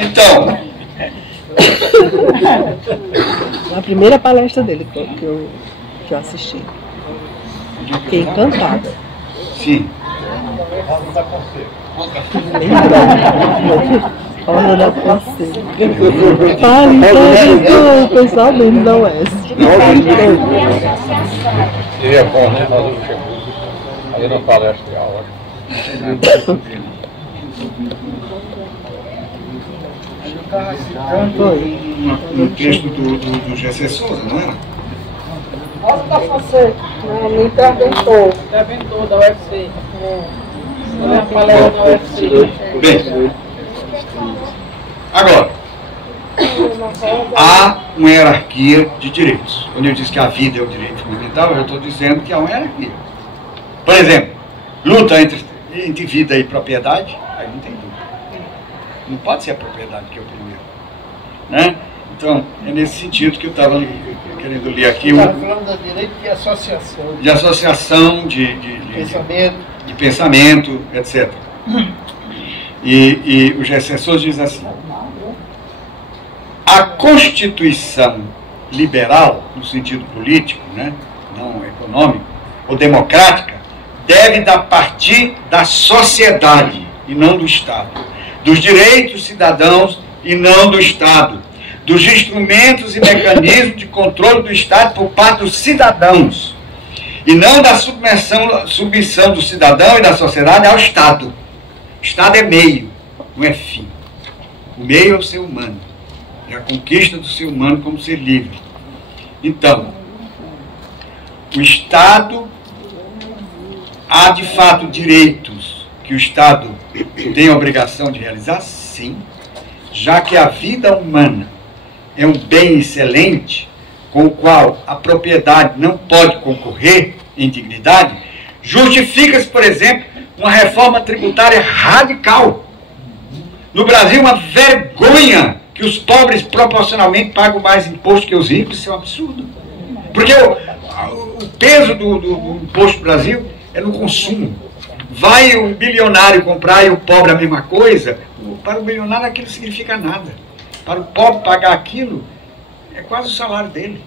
Então, a primeira palestra dele que eu assisti. Fiquei encantada. Sim. Rosa da Fonseca. Fala então, o pessoal dentro da UES. Seria bom, né? Nós não chegamos aí na palestra de aula. Um texto do G.C. Souza, não era? Rosa da Fonseca, não, interventor da UFC. A palestra da UFC. Bem, agora, há uma hierarquia de direitos. Quando eu disse que a vida é o direito fundamental, eu estou dizendo que há uma hierarquia. Por exemplo, luta entre vida e propriedade, aí não tem dúvida. Não pode ser a propriedade que é o primeiro. Né? Então, é nesse sentido que eu estava querendo ler aqui. Você está falando do direito de associação. De associação, de pensamento, etc. E o G.C. Souza diz assim: a Constituição liberal, no sentido político, né, não econômico, ou democrática, deve partir da sociedade e não do Estado, dos direitos cidadãos e não do Estado, dos instrumentos e mecanismos de controle do Estado por parte dos cidadãos, e não da submissão do cidadão e da sociedade ao Estado. O Estado é meio, não é fim. O meio é o ser humano, é a conquista do ser humano como ser livre. Então, o Estado há de fato direitos que o Estado tem a obrigação de realizar? Sim, já que a vida humana é um bem excelente com o qual a propriedade não pode concorrer em dignidade, justifica-se, por exemplo, uma reforma tributária radical. No Brasil, uma vergonha que os pobres proporcionalmente pagam mais imposto que os ricos. Isso é um absurdo. Porque o peso do imposto do Brasil é no consumo. Vai o bilionário comprar e o pobre a mesma coisa, para o bilionário aquilo não significa nada. Para o pobre pagar aquilo, é quase o salário dele.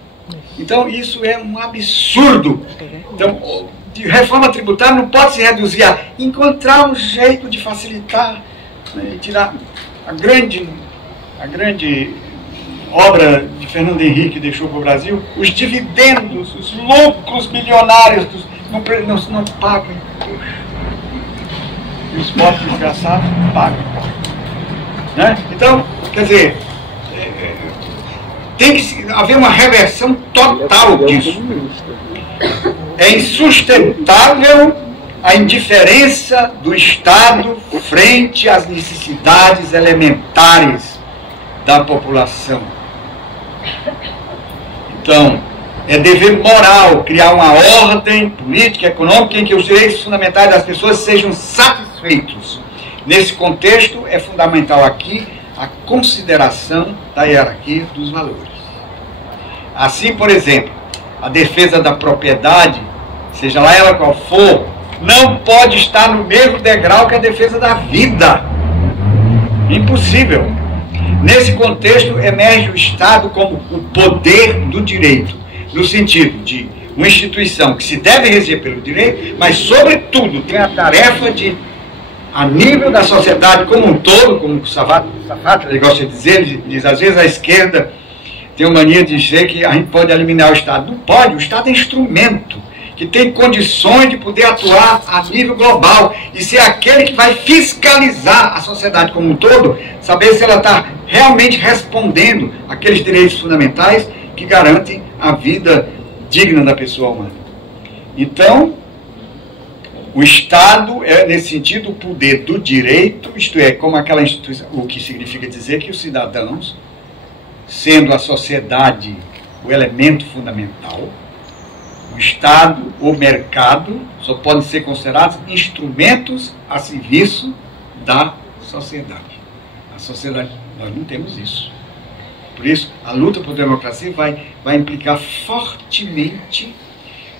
Então isso é um absurdo. Então, de reforma tributária não pode se reduzir a encontrar um jeito de facilitar, né, e tirar a grande obra de Fernando Henrique deixou para o Brasil, os dividendos, os lucros milionários não pagam. E os pobres desgraçados pagam. Né? Então, quer dizer, tem que haver uma reversão total disso. É insustentável a indiferença do Estado frente às necessidades elementares da população. Então, é dever moral criar uma ordem política e econômica em que os direitos fundamentais das pessoas sejam satisfeitos. Nesse contexto, é fundamental aqui a consideração da hierarquia dos valores. Assim, por exemplo, a defesa da propriedade, seja lá ela qual for, não pode estar no mesmo degrau que a defesa da vida. Impossível. Nesse contexto, emerge o Estado como o poder do direito, no sentido de uma instituição que se deve reger pelo direito, mas, sobretudo, tem a tarefa de, a nível da sociedade como um todo, como o Safatli gosta de dizer, ele diz, às vezes a esquerda tem uma mania de dizer que a gente pode eliminar o Estado. Não pode, o Estado é instrumento que tem condições de poder atuar a nível global e ser aquele que vai fiscalizar a sociedade como um todo, saber se ela está realmente respondendo àqueles direitos fundamentais que garantem a vida digna da pessoa humana. Então, o Estado é, nesse sentido, o poder do direito, isto é, como aquela instituição, o que significa dizer que os cidadãos, sendo a sociedade o elemento fundamental, o Estado, o mercado, só podem ser considerados instrumentos a serviço da sociedade. A sociedade, nós não temos isso. Por isso, a luta por democracia vai implicar fortemente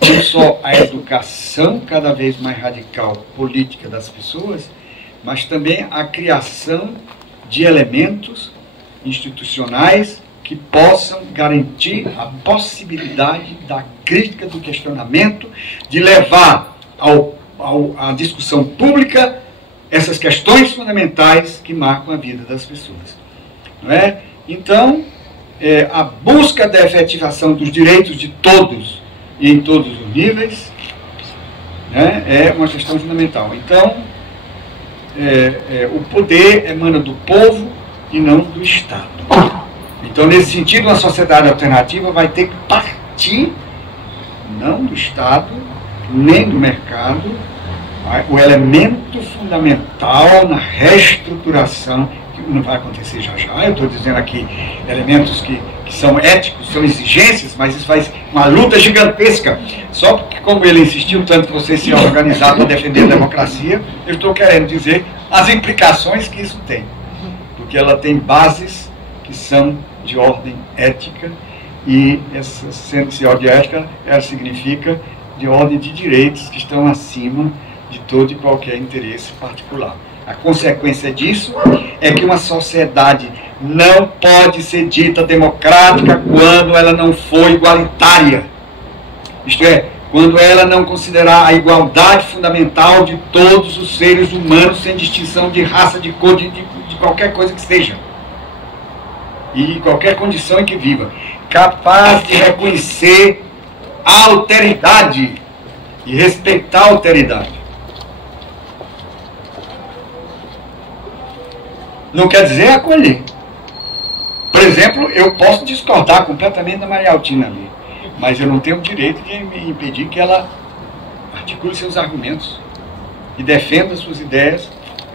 não só a educação cada vez mais radical política das pessoas, mas também a criação de elementos institucionais que possam garantir a possibilidade da crítica, do questionamento, de levar à discussão pública essas questões fundamentais que marcam a vida das pessoas. Não é? Então, a busca da efetivação dos direitos de todos e em todos os níveis, né, é uma questão fundamental. Então, o poder emana do povo e não do Estado. Então, nesse sentido, uma sociedade alternativa vai ter que partir, não do Estado, nem do mercado, o elemento fundamental na reestruturação, que não vai acontecer já já, eu estou dizendo aqui elementos que são éticos, são exigências, mas isso faz uma luta gigantesca. Só porque, como ele insistiu tanto que você se organizar para defender a democracia, eu estou querendo dizer as implicações que isso tem. Porque ela tem bases que são de ordem ética, e essa de ordem ética, ela significa de ordem de direitos que estão acima de todo e qualquer interesse particular. A consequência disso é que uma sociedade não pode ser dita democrática quando ela não for igualitária. Isto é, quando ela não considerar a igualdade fundamental de todos os seres humanos, sem distinção de raça, de cor, de qualquer coisa que seja. E qualquer condição em que viva. Capaz de reconhecer a alteridade e respeitar a alteridade. Não quer dizer acolher. Por exemplo, eu posso discordar completamente da Maria Altina ali, mas eu não tenho o direito de me impedir que ela articule seus argumentos e defenda suas ideias.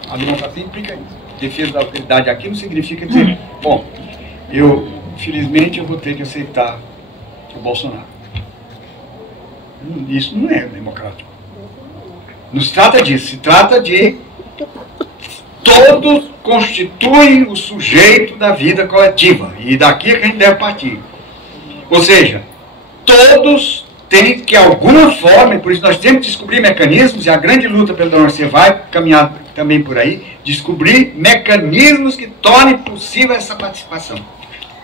A democracia implica isso. Defesa da autoridade aqui não significa dizer, bom, infelizmente eu vou ter que aceitar o Bolsonaro. Isso não é democrático. Não se trata disso, se trata de todos constituem o sujeito da vida coletiva, e daqui é que a gente deve partir. Ou seja, todos têm que, de alguma forma, e por isso nós temos que descobrir mecanismos, e a grande luta pela democracia vai caminhar também por aí, descobrir mecanismos que tornem possível essa participação.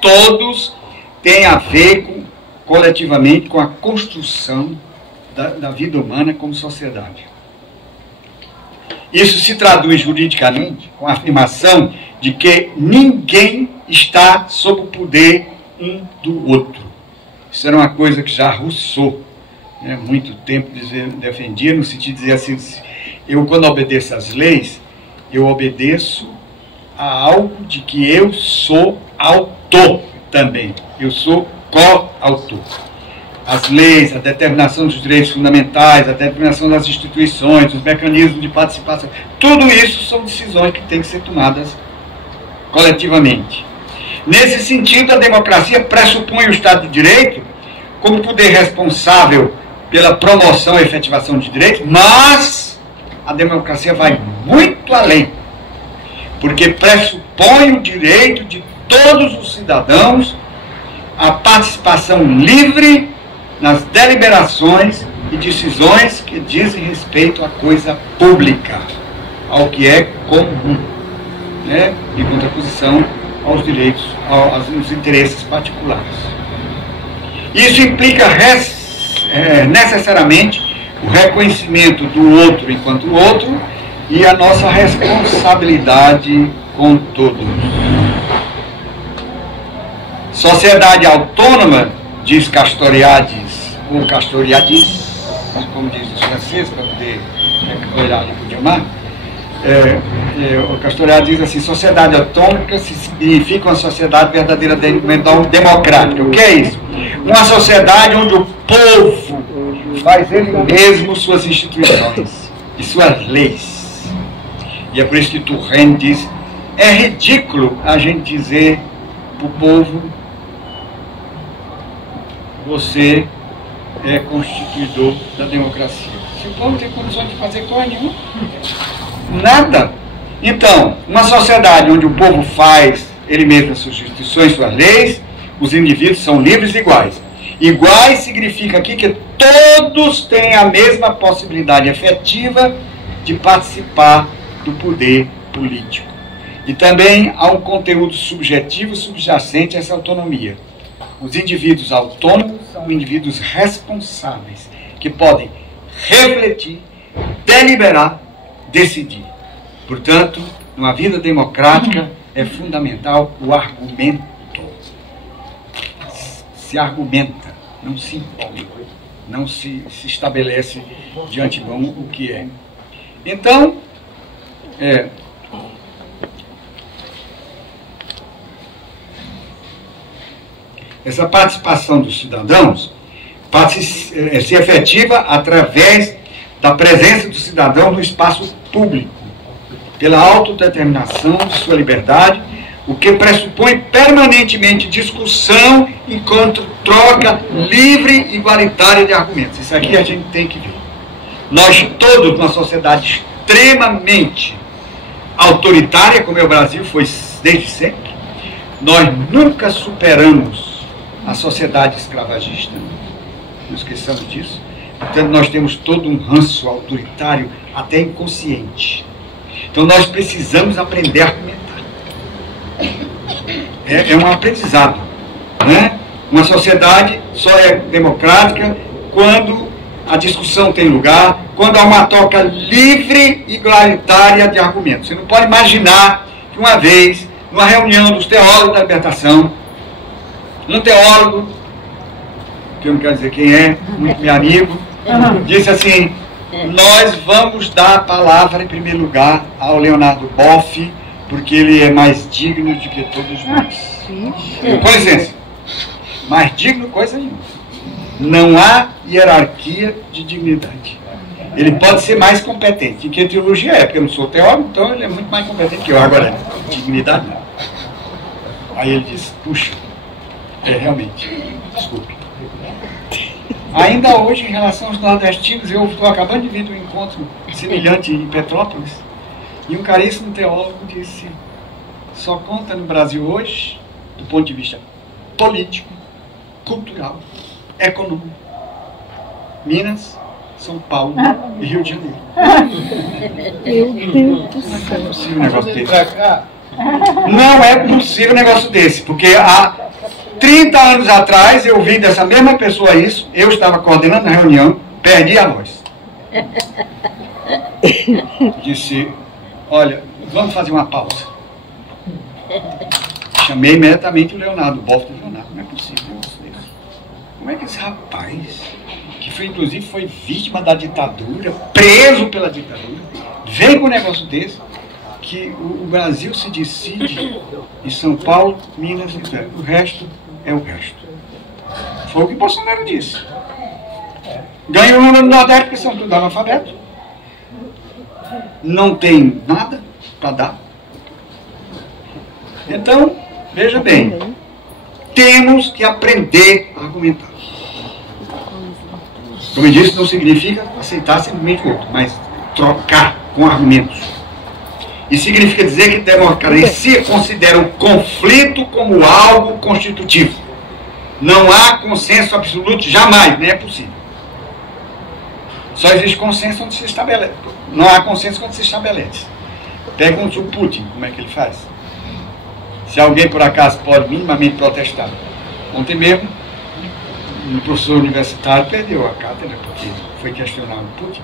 Todos têm a ver coletivamente com a construção da vida humana como sociedade. Isso se traduz juridicamente com a afirmação de que ninguém está sob o poder um do outro. Isso era uma coisa que já Rousseau, muito tempo defendia, no sentido de dizer assim, eu quando obedeço às leis, eu obedeço a algo de que eu sou autor também. Eu sou co-autor. As leis, a determinação dos direitos fundamentais, a determinação das instituições, os mecanismos de participação, tudo isso são decisões que têm que ser tomadas coletivamente. Nesse sentido, a democracia pressupõe o Estado de Direito como poder responsável pela promoção e efetivação de direitos, mas a democracia vai muito além, porque pressupõe o direito de todos os cidadãos à participação livre nas deliberações e decisões que dizem respeito à coisa pública, ao que é comum, em contraposição aos direitos, aos interesses particulares. Isso implica necessariamente o reconhecimento do outro enquanto outro e a nossa responsabilidade com todos. Sociedade autônoma, diz Castoriadis, ou Castoriadis, como diz os franceses, para poder olhar ali para o Dilmar, o Castoriadis diz assim, sociedade autônoma significa uma sociedade verdadeiramente democrática. O que é isso? Uma sociedade onde o povo faz ele mesmo suas instituições e suas leis. E é por isso que Turenne diz, é ridículo a gente dizer para o povo, você é constituidor da democracia. Se o povo não tem condições de fazer coisa nenhuma, nada. Então, uma sociedade onde o povo faz ele mesmo as suas instituições, suas leis, os indivíduos são livres e iguais. Iguais significa aqui que todos têm a mesma possibilidade efetiva de participar do poder político. E também há um conteúdo subjetivo subjacente a essa autonomia. Os indivíduos autônomos são indivíduos responsáveis, que podem refletir, deliberar, decidir. Portanto, numa vida democrática é fundamental o argumento. Se argumenta, não se impõe, não se estabelece de antemão o que é. Então, essa participação dos cidadãos se efetiva através da presença do cidadão no espaço público, pela autodeterminação de sua liberdade, o que pressupõe permanentemente discussão enquanto troca livre e igualitária de argumentos. Isso aqui a gente tem que ver. Nós todos, numa sociedade extremamente autoritária, como é o Brasil, foi desde sempre, nós nunca superamos a sociedade escravagista, não esqueçamos disso. Portanto, nós temos todo um ranço autoritário, até inconsciente. Então, nós precisamos aprender a argumentar. É um aprendizado, né? Uma sociedade só é democrática quando a discussão tem lugar, quando há uma troca livre e igualitária de argumentos. Você não pode imaginar que uma vez, numa reunião dos teólogos da libertação, um teólogo, que eu não quero dizer quem é, muito meu amigo, disse assim, nós vamos dar a palavra em primeiro lugar ao Leonardo Boff, porque ele é mais digno do que todos nós. Com licença, mais digno coisa nenhuma. Não há hierarquia de dignidade. Ele pode ser mais competente, que a teologia é, porque eu não sou teólogo, então ele é muito mais competente que eu. Agora, dignidade não. Aí ele disse, puxa, realmente, desculpe. Ainda hoje, em relação aos nordestinos, eu estou acabando de vir de um encontro semelhante em Petrópolis, e um caríssimo teólogo disse, só conta no Brasil hoje, do ponto de vista político, cultural, econômico. Minas, São Paulo e Rio de Janeiro. Meu Deus do Não é céu. possível um negócio desse. Não é possível um negócio desse, porque há 30 anos atrás eu vi dessa mesma pessoa isso, eu estava coordenando a reunião, perdi a voz. Disse, olha, vamos fazer uma pausa. Chamei imediatamente o Leonardo, o bofe do Leonardo. Não é possível um negócio desse. Como é que esse rapaz, que foi, inclusive foi vítima da ditadura, preso pela ditadura, vem com um negócio desse, que o Brasil se decide em São Paulo, Minas e Rio. O resto é o resto. Foi o que Bolsonaro disse. Ganhou no Nordeste porque são tudo analfabeto. Não tem nada para dar. Então, veja bem, temos que aprender a argumentar. Como eu disse, não significa aceitar simplesmente o outro, mas trocar com argumentos. E significa dizer que democracia considera o conflito como algo constitutivo. Não há consenso absoluto, jamais, nem é possível. Só existe consenso quando se estabelece. Não há consenso quando se estabelece. Pergunte o Putin, como é que ele faz? Se alguém por acaso pode minimamente protestar. Ontem mesmo, um professor universitário perdeu a cátedra porque foi questionar o Putin.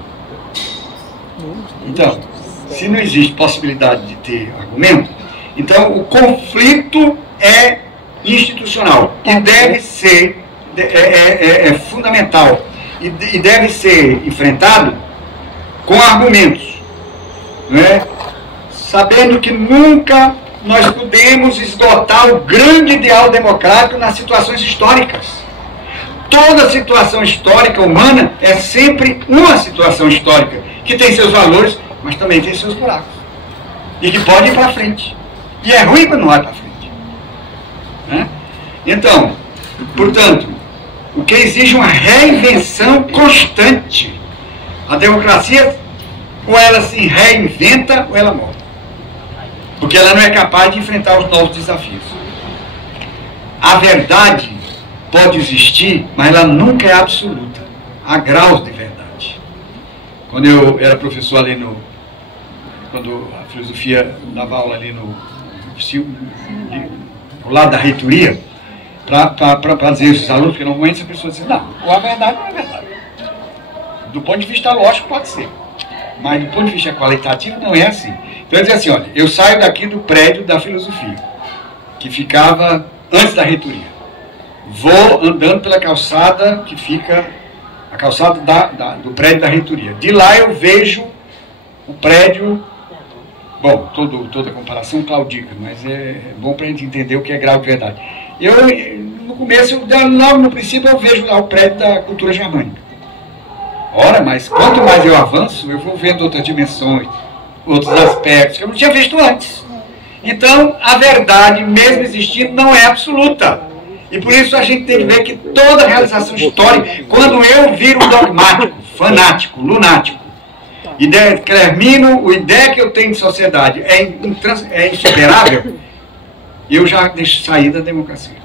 Então, se não existe possibilidade de ter argumento, então o conflito é institucional e deve ser fundamental e deve ser enfrentado com argumentos, não é? Sabendo que nunca nós podemos esgotar o grande ideal democrático nas situações históricas. Toda situação histórica humana é sempre uma situação histórica que tem seus valores, mas também tem seus buracos. E que pode ir para frente. E é ruim quando não vai para frente. Né? Então, portanto, o que exige uma reinvenção constante. A democracia, ou ela se reinventa, ou ela morre. Porque ela não é capaz de enfrentar os novos desafios. A verdade pode existir, mas ela nunca é absoluta. Há graus de verdade. Quando eu era professor ali quando a filosofia dava aula ali no lado da reitoria, para dizer aos alunos, porque normalmente a pessoa diz, não, ou a verdade não é verdade. Do ponto de vista lógico pode ser, mas do ponto de vista qualitativo não é assim. Então eu dizia assim, olha, eu saio daqui do prédio da filosofia, que ficava antes da reitoria. Vou andando pela calçada que fica, a calçada do prédio da reitoria. De lá eu vejo o prédio, bom, toda comparação claudica, mas é bom para a gente entender o que é grau de verdade. No começo, logo no princípio, eu vejo lá o prédio da cultura germânica. Ora, mas quanto mais eu avanço, eu vou vendo outras dimensões, outros aspectos que eu não tinha visto antes. Então, a verdade, mesmo existindo, não é absoluta. E por isso a gente tem que ver que toda realização histórica, quando eu viro dogmático, fanático, lunático, e determino a ideia que eu tenho de sociedade é insuperável, eu já deixo sair da democracia.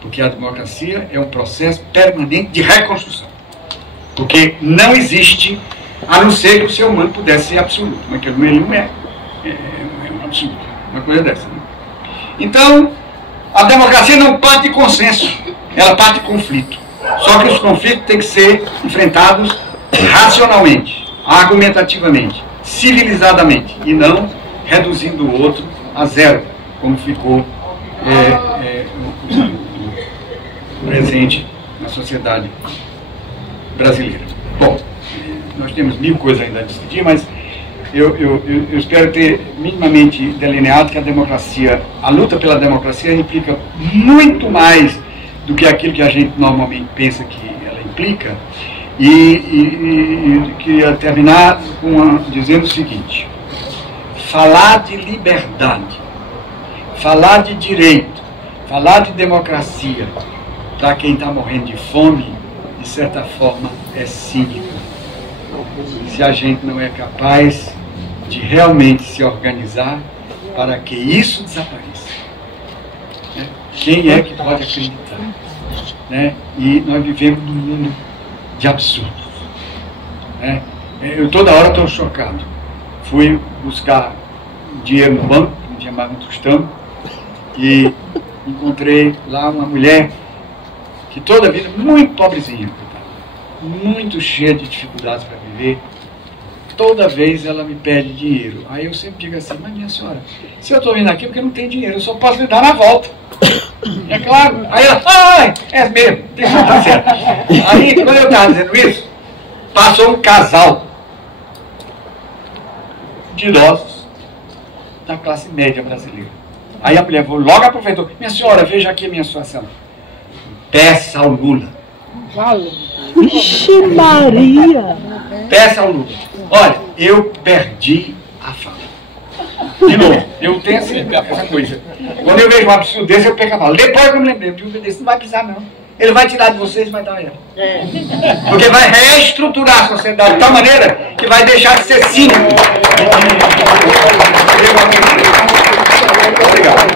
Porque a democracia é um processo permanente de reconstrução. Porque não existe, a não ser que o ser humano pudesse ser absoluto. Mas que ele não é um absoluto, uma coisa dessa. Né? Então, a democracia não parte de consenso, ela parte de conflito. Só que os conflitos têm que ser enfrentados racionalmente, argumentativamente, civilizadamente, e não reduzindo o outro a zero, como ficou presente na sociedade brasileira. Bom, nós temos mil coisas ainda a discutir, mas eu espero ter minimamente delineado que a democracia, a luta pela democracia implica muito mais do que aquilo que a gente normalmente pensa que ela implica, e queria terminar dizendo o seguinte: falar de liberdade, falar de direito, falar de democracia para quem está morrendo de fome, de certa forma, é cínico. Se a gente não é capaz de realmente se organizar para que isso desapareça. Quem é que pode acreditar né? E nós vivemos num mundo de absurdos, né? Eu toda hora estou chocado. Fui buscar dinheiro no banco, não tinha mais um tostão, e encontrei lá uma mulher que toda a vida, muito pobrezinha, muito cheia de dificuldades para viver. Toda vez ela me pede dinheiro. Aí eu sempre digo assim, mas minha senhora, se eu estou vindo aqui porque não tem dinheiro, eu só posso lhe dar na volta. É claro. Aí ela, é mesmo, deixa eu dar certo. Aí, quando eu estava dizendo isso, passou um casal de idosos da classe média brasileira. Aí a mulher logo aproveitou, minha senhora, veja aqui a minha situação. Peça ao Lula. Vixe Maria! Peça ao Lula. Olha, eu perdi a fala. De novo, eu tenho essa coisa. Quando eu vejo um absurdo desse, eu perco a fala. Depois eu me lembrei, não vai precisar não. Ele vai tirar de vocês e vai dar a ela. Porque vai reestruturar a sociedade de tal maneira que vai deixar de ser cínico. Obrigado.